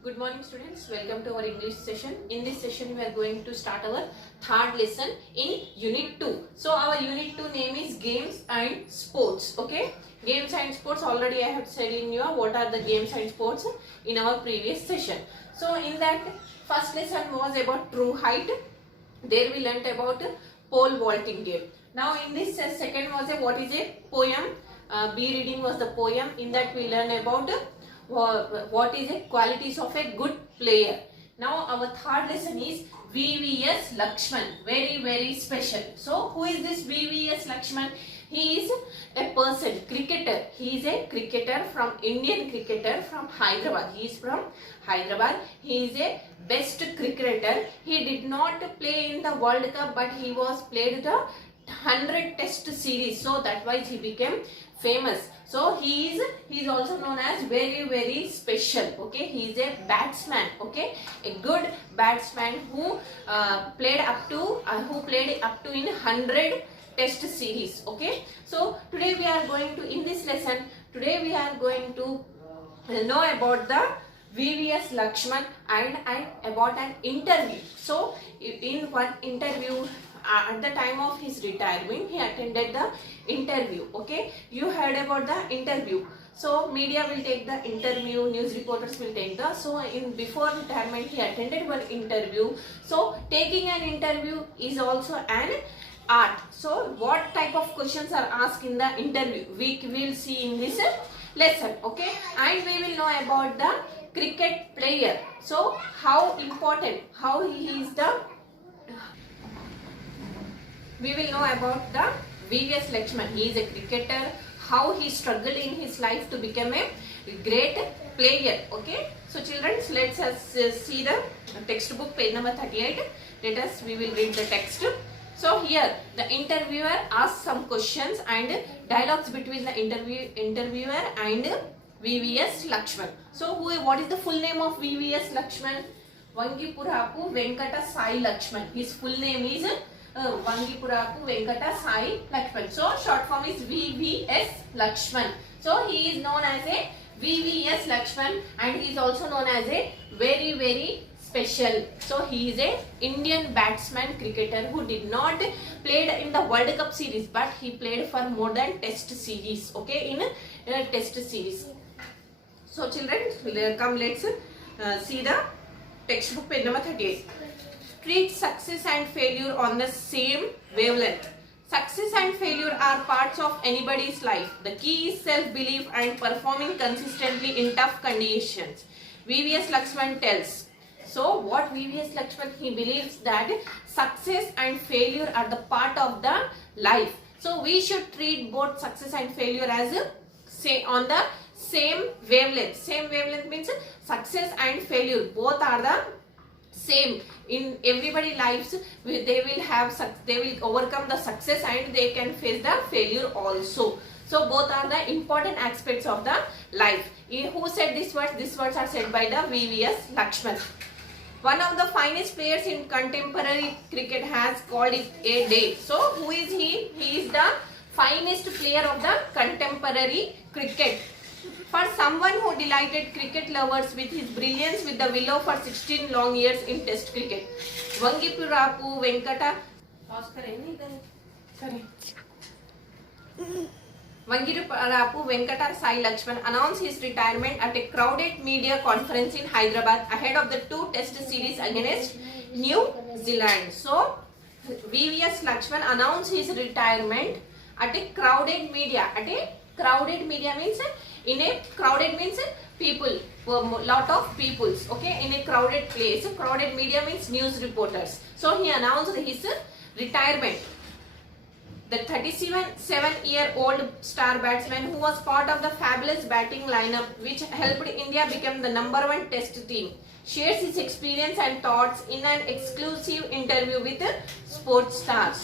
Good morning students, welcome to our English session. In this session we are going to start our third lesson in unit 2. So our unit 2 name is games and sports. Okay, games and sports, already I have said in you what are the games and sports in our previous session. So in that first lesson was about true height. There we learnt about pole vaulting game. Now in this second was what is a poem. B reading was the poem. In that we learn about what is the qualities of a good player. Now our third lesson is VVS Lakshman, very special. So who is this VVS Lakshman? He is a person, cricketer. He is a cricketer from Indian cricketer from Hyderabad. He is from Hyderabad. He is a best cricketer. He did not play in the World Cup, but he was played the 100 test series. So that why he became famous. So he is also known as very special. Okay, he is a batsman. Okay, a good batsman who played up to in 100 test series. Okay, so today we are going to, in this lesson today we are going to know about the VVS Lakshman and about an interview. So in one interview, at the time of his retirement, he attended the interview. Okay, you heard about the interview. So media will take the interview, news reporters will take the, so in before retirement he attended one interview. So taking an interview is also an art. So what type of questions are asked in the interview, we will see in this lesson. Okay, and we will know about the cricket player. So how important, how he is the, we will know about the VVS Lakshman. He is a cricketer, how he struggled in his life to become a great player. Okay, so children, let's see the textbook, page number 38. We will read the text. So here the interviewer asks some questions and dialogues between the interviewer and VVS Lakshman. So what is the full name of VVS Lakshman? Vangipurapu Venkata Sai Lakshman. His full name is Vangipurapu Venkata Sai Lakshman. So short form is VVS Lakshman. So he is known as a VVS Lakshman and he is also known as a very special. So he is a Indian batsman cricketer who did not played in the World Cup series, but he played for more than test series. Okay, in a test series. So children, come let's see the textbook, page number 38. Treat success and failure on the same wavelength. Success and failure are parts of anybody's life. The key is self-belief and performing consistently in tough conditions. VVS Lakshman tells. So what VVS Lakshman, he believes that success and failure are the part of the life. So we should treat both success and failure as say on the same wavelength. Same wavelength means success and failure both are the same in everybody lives. They will overcome the success and they can face the failure also. So both are the important aspects of the life. Who said these words? These words are said by the VVS Lakshman. One of the finest players in contemporary cricket has called it a day. So who is he? He is the finest player of the contemporary cricket. For someone who delighted cricket lovers with his brilliance with the willow for 16 long years in test cricket, Vangipurapu Venkata Vangipurapu Venkata Sai Lakshman announced his retirement at a crowded media conference in Hyderabad ahead of the 2 test series against New Zealand. So VVS Lakshman announced his retirement at a crowded media. At a crowded media means in a crowded means people, lot of peoples. Okay, in a crowded place. Crowded media means news reporters. So he announced his retirement. The 37-year-old star batsman who was part of the fabulous batting lineup which helped India become the #1 test team shares his experience and thoughts in an exclusive interview with Sports Star.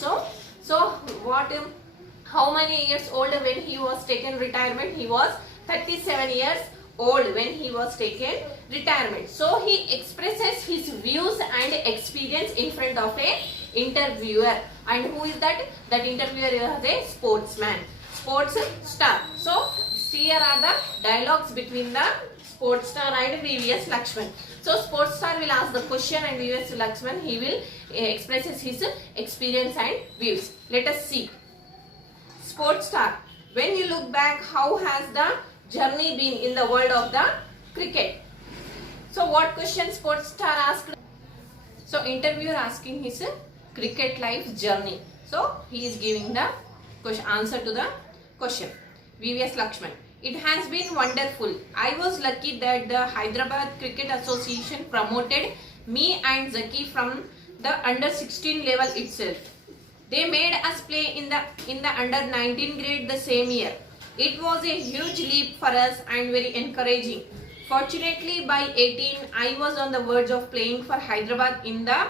How many years old when he was taken retirement? He was 37 years old when he was taken retirement. So he expresses his views and experience in front of a interviewer. And who is that? That interviewer is a sportsman, sports star. So here are the dialogues between the Sports Star and VVS Lakshman. So Sports Star will ask the question and VVS Lakshman he will expresses his experience and views. Let us see. Sports Star, when you look back, how has the journey been in the world of the cricket? So what question Sports Star asked? So interviewer asking his cricket life journey. So he is giving the question, answer to the question. VVS Lakshman, it has been wonderful. I was lucky that the Hyderabad Cricket Association promoted me and Zaki from the under 16 level itself. They made us play in the under 19 grade the same year. It was a huge leap for us and very encouraging. Fortunately, by 18, I was on the verge of playing for Hyderabad in the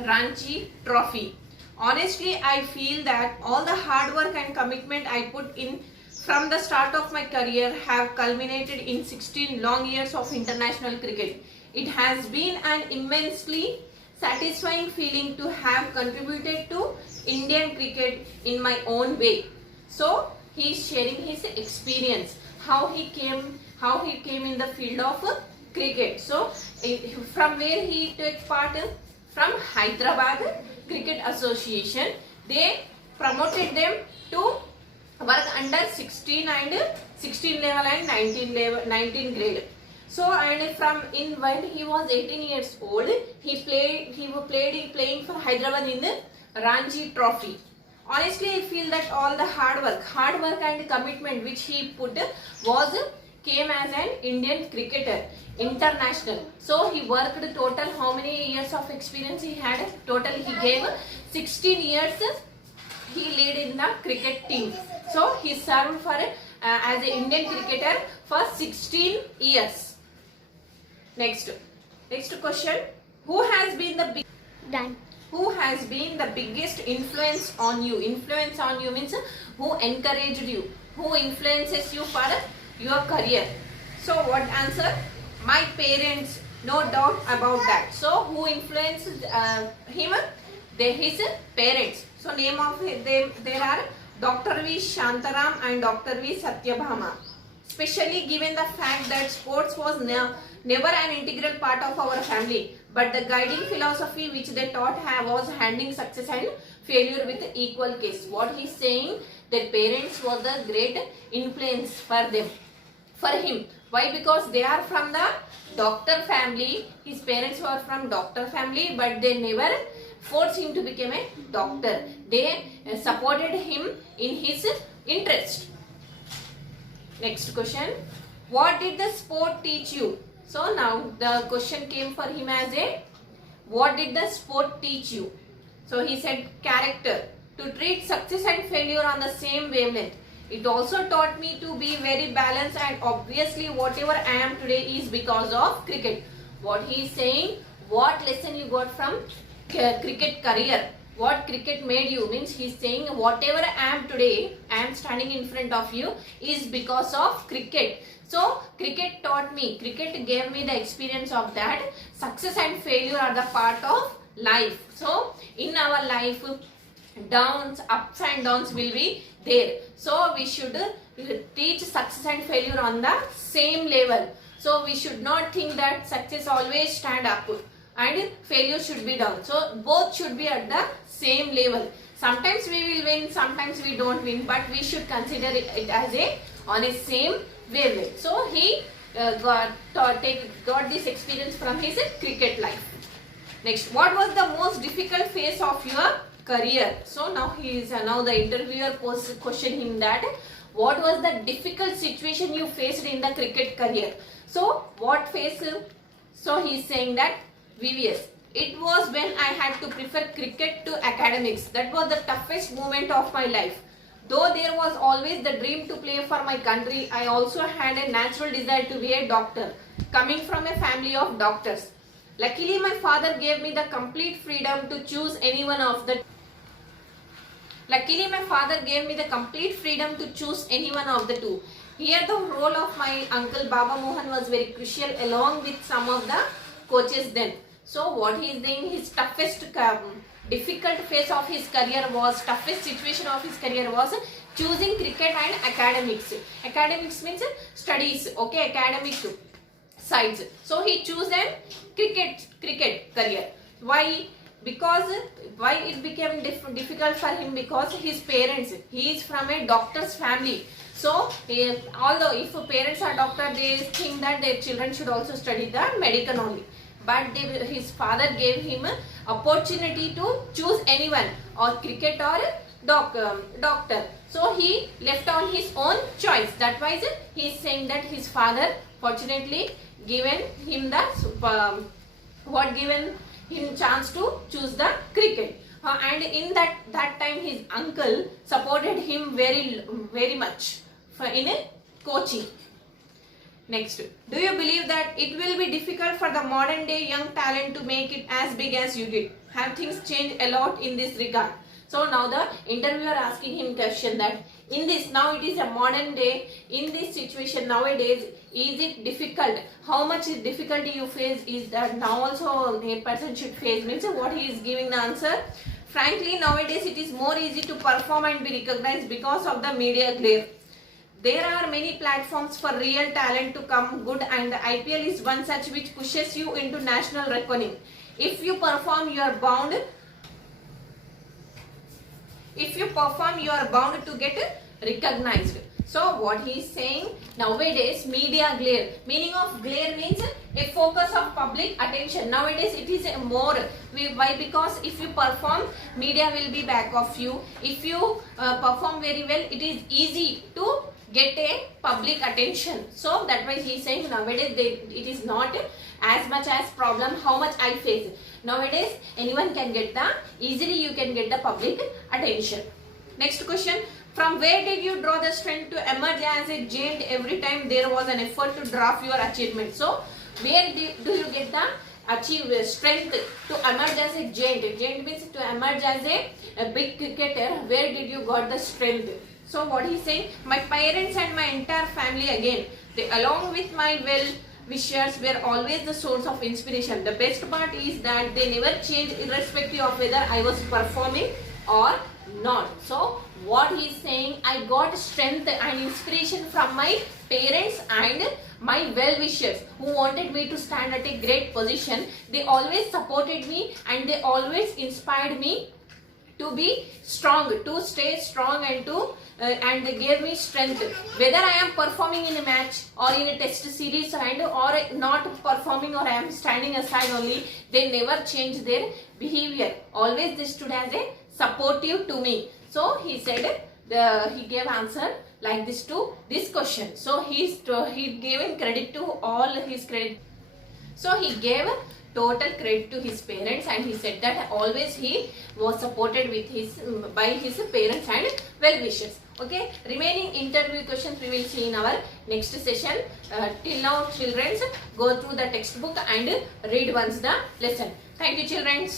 Ranchi Trophy. Honestly, I feel that all the hard work and commitment I put in from the start of my career have culminated in 16 long years of international cricket. It has been an immensely satisfying feeling to have contributed to Indian cricket in my own way. So he is sharing his experience, how he came in the field of cricket. So from where he took part, from Hyderabad Cricket Association, they promoted them to work under 16 level and 19 grade. So and when he was 18 years old, he playing for Hyderabad in the Ranchi Trophy. Honestly, I feel that all the hard work and commitment which he put came as an Indian cricketer, international. So he worked total, how many years of experience he had? Total he gave 16 years he led in the cricket team. So he served for as an Indian cricketer for 16 years. Next question. Who has been the Done. Who has been the biggest influence on you? Influence on you means who encouraged you, who influences you for your career. So what answer? My parents, no doubt about that. So who influenced him? His parents. So name of them there are Dr. V. Shantaram and Dr. V. Satyabhama. Especially given the fact that sports was never an integral part of our family, but the guiding philosophy which they taught was handling success and failure with equal case. What he is saying, that parents was the great influence for him. Why? Because they are from the doctor family. His parents were from doctor family, but they never forced him to become a doctor. They supported him in his interest. Next question. What did the sport teach you? So now the question came for him as a, what did the sport teach you? So he said character, to treat success and failure on the same wavelength. It also taught me to be very balanced, and obviously whatever I am today is because of cricket. What he is saying, what lesson you got from cricket career? What cricket made you? Means he is saying whatever I am today, I am standing in front of you is because of cricket. So cricket taught me, cricket gave me the experience of that success and failure are the part of life. So in our life, ups and downs will be there. So we should teach success and failure on the same level. So we should not think that success always stand up and failure should be down. So both should be at the same level. Sometimes we will win, sometimes we don't win, but we should consider it as on a same wavelength. So he got this experience from his cricket life. Next, what was the most difficult phase of your career? So now the interviewer questioned him that what was the difficult situation you faced in the cricket career? So what phase? So he is saying that VVS, it was when I had to prefer cricket to academics. That was the toughest moment of my life. Though there was always the dream to play for my country, I also had a natural desire to be a doctor, coming from a family of doctors. Luckily, my father gave me the complete freedom to choose any one of the two. Here the role of my uncle Baba Mohan was very crucial, along with some of the coaches then. So what he is saying, his toughest difficult phase of his career was, toughest situation of his career was choosing cricket and academics. Academics means studies, okay, academics. sides. So he chose a cricket career. Why? Because why it became difficult for him? Because his parents, he is from a doctor's family. So although if parents are doctor, they think that their children should also study the medical only. But his father gave him opportunity to choose anyone, or cricket or doctor. So he left on his own choice. That why he is saying that his father fortunately given him the given him chance to choose the cricket. And in that time his uncle supported him very much in a coaching. Next, do you believe that it will be difficult for the modern day young talent to make it as big as you did? Have things changed a lot in this regard? So now the interviewer asking him question that in this, now it is a modern day, in this situation nowadays, is it difficult? How much difficulty you face is that now also a person should face? Means what he is giving the answer? Frankly, nowadays it is more easy to perform and be recognized because of the media glare. There are many platforms for real talent to come good, and the IPL is one such which pushes you into national reckoning. If you perform, you are bound to get recognized. So what he is saying, nowadays media glare, meaning of glare means a focus of public attention. Nowadays it is more, why? Because if you perform, media will be back of you. If you perform very well, it is easy to get a public attention. So that why he is saying nowadays it is not as much as problem how much I face. Nowadays anyone can get easily you can get the public attention. Next question, from where did you draw the strength to emerge as a giant every time there was an effort to draft your achievement? So where do you get the strength to emerge as a giant? Giant means to emerge as a big cricketer. Where did you got the strength? So what he is saying, my parents and my entire family again, they along with my well-wishers were always the source of inspiration. The best part is that they never changed irrespective of whether I was performing or not. So what he is saying, I got strength and inspiration from my parents and my well-wishers who wanted me to stand at a great position. They always supported me and they always inspired me to be strong, to stay strong, and they gave me strength. Whether I am performing in a match or in a test series or not performing, or I am standing aside only, they never changed their behavior. Always they stood as a supportive to me. So he said, he gave answer like this to this question. So he gave credit to all his credit. So he gave total credit to his parents, and he said that always he was supported by his parents and well-wishers. Okay, remaining interview questions we will see in our next session. Till now, children, go through the textbook and read once the lesson. Thank you, children.